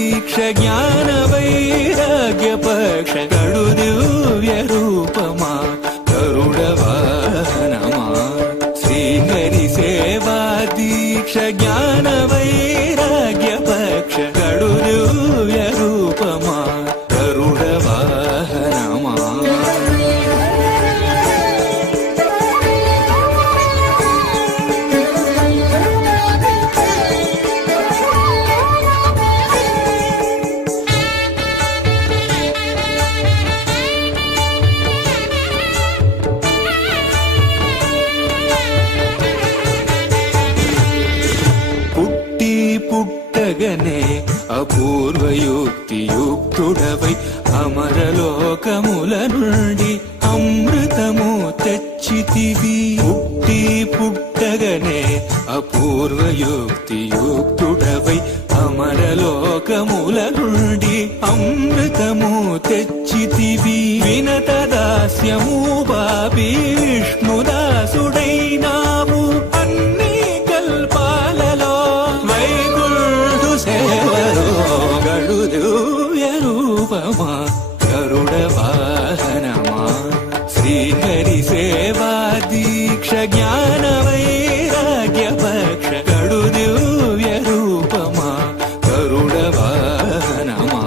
దీక్ష జ్ఞాన వైరాగ్య పక్ష కడు దివ్య రూపమా గరుడ వాహనమా శ్రీహరి సేవా దీక్ష జ్ఞాన వైరాగ్య పక్ష కడు దివ్య రూపమా గరుడ వాహనమా పుట్టగనే అపూర్వయుక్తియుక్తుడవై అమరలోకముల నుండి అమృతము తెచ్చితివి పుట్టగనే అపూర్వయుక్తియుక్తుడవై అమరలోకముల నుండి అమృతము తెచ్చితివి వినత దాస్యము బాపి విష్ణుదాసుడైనావు అన్ని కల్పాలలో వైకుంఠు సేవలో గడు దివ్య రూపమా గరుడ వాహనమా శ్రీహరి సేవా దీక్ష జ్ఞాన వైరాగ్య పక్ష గడు దివ్య రూపమా గరుడ వాహనమా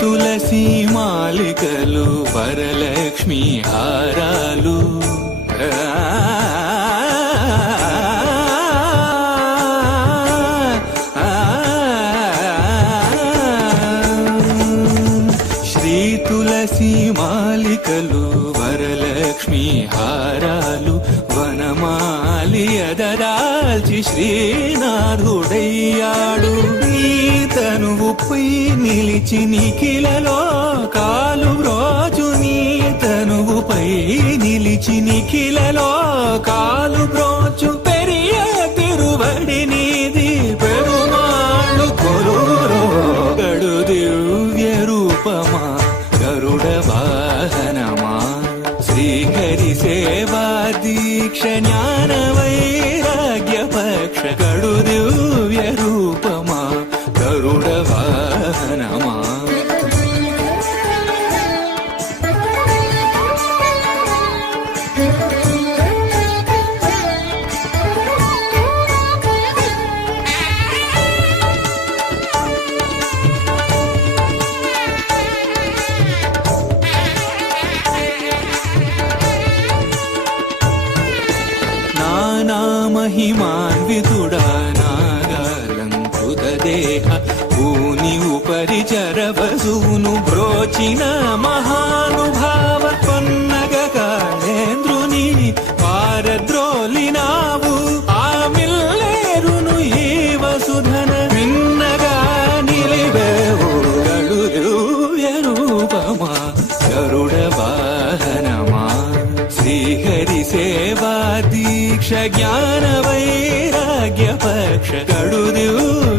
తులసి మాలికలు వరలక్ష్మి హారాలు శ్రీ తులసి మాలికలు వరలక్ష్మి హారాలు వనమాలి అదరాల్చి శ్రీనాథుడయ్యాడు తనువుపై నిలిచి నిఖిలలో కాలు రోజు నీ తనువుపై నిలిచి నిఖిలలో కాలు రోజు పెరియ తిరువడి నీది పెరుమాళ్ళు కొలురో గడు దివ్య రూపమా గరుడ వాహనమా శ్రీహరి సేవా దీక్ష జ్ఞాన వైరాగ్య పక్ష గడు దివ్య రూపమా గరుడ వాహనమా నానా మహిమాన్వితుడా నాగాలంకృత దేహ భూని ఉపరిచర వసూను బ్రోచిన మహానుభావ పన్నగ కాళేంద్రుని పారద్రోలినావు ఆ మిల్లేరును ఈ వసుధన విన్నగా నిలివేవు గడు దివ్య రూపమా గరుడ వాహనమా శ్రీహరి సేవా దీక్ష జ్ఞాన వైరాగ్య పక్ష గడు దివ్య